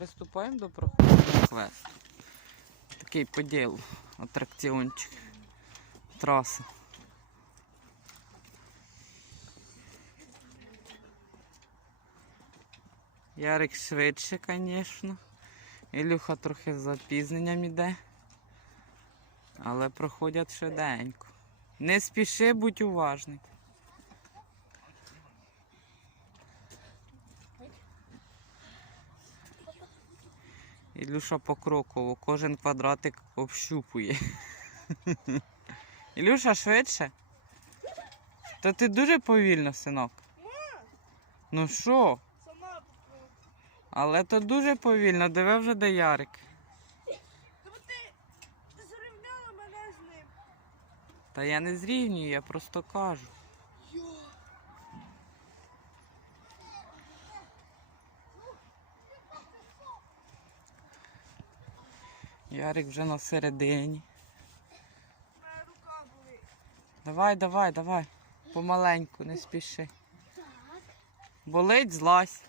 приступаємо до проходу квесту. Такий поділ, атракціончик. Траса. Ярик швидше, звісно. Ілюха трохи з запізненням іде. Але проходять швиденько. Не спіши, будь уважний. Ілюша покроково, кожен квадратик общупує. Ілюша швидше? Та ти дуже повільно, синок. Ну що? Але то дуже повільно, диви вже де Ярик. Та я не зрівнюю, я просто кажу. Ярик вже на середині. Давай, давай, давай. Помаленьку, не спіши. Болить, злазь.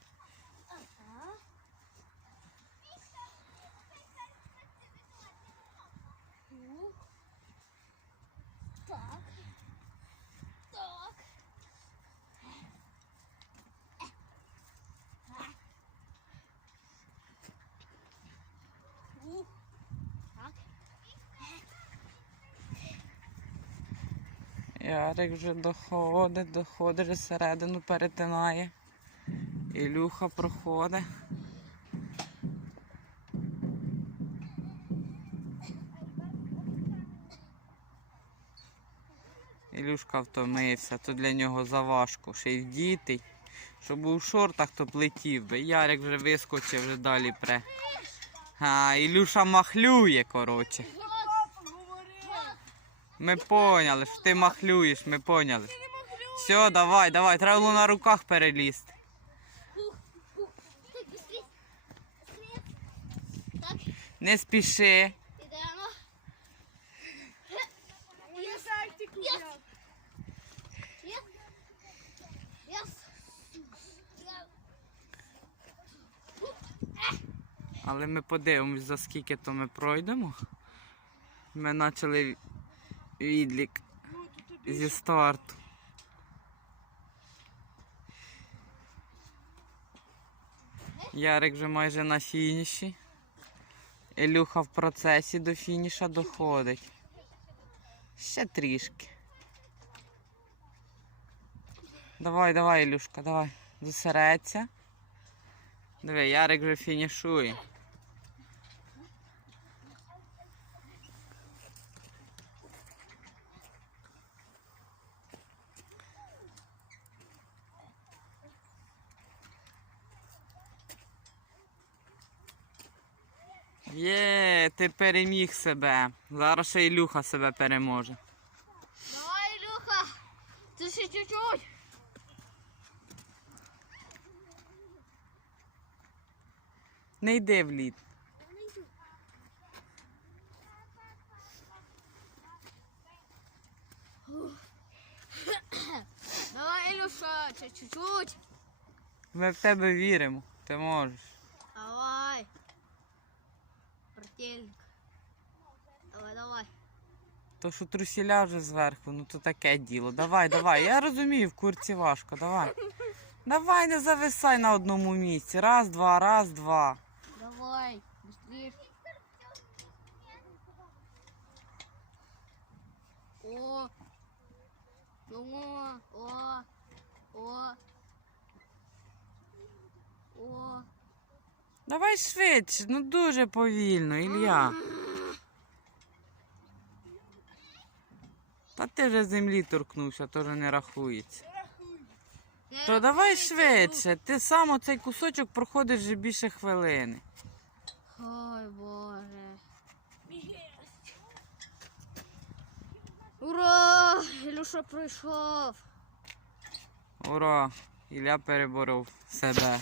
Ярик вже доходить, доходить, вже середину перетинає. Ілюха проходить. Ілюшка втомився, то для нього заважко. Ще й дітей. Щоб в шортах, то плетів би. Ярик вже вискочив, вже далі пре. А, Ілюша махлює, коротше. Ми поняли, що ти махлюєш, ми поняли. Все, давай, давай, треба було на руках перелізти. Не спіши. Але ми подивимось, за скільки то ми пройдемо. Ми почали відлік Ну, зі старту. Ярик вже майже на фініші. Ілюха в процесі до фініша доходить. Ще трішки. Давай, давай, Ілюшка, давай. Зосередься. Диви, Ярик вже фінішує. Є, ти переміг себе. Зараз ще Ілюха себе переможе. Давай, Илюха. Ты еще чуть-чуть. Не йди в лід. Давай, Илюша, чуть- чуть-чуть. Ми в тебе віримо. Ти можеш. Давай. Брательник. Давай, давай. То що трусіля вже зверху, ну то таке діло. Давай, давай. Я розумію, в курці важко. Давай. Давай, не зависай на одному місці. Раз, два, раз, два. Давай, быстрее. О, о, о, о, о. Давай швидше, ну дуже повільно, Ілля. Та ти вже землі торкнувся, теж не рахується. То давай швидше. Ти сам оцей кусочок проходиш вже більше хвилини. Ой, Боже. Ура! Ілюша прийшов. Ура! Ілля переборов себе.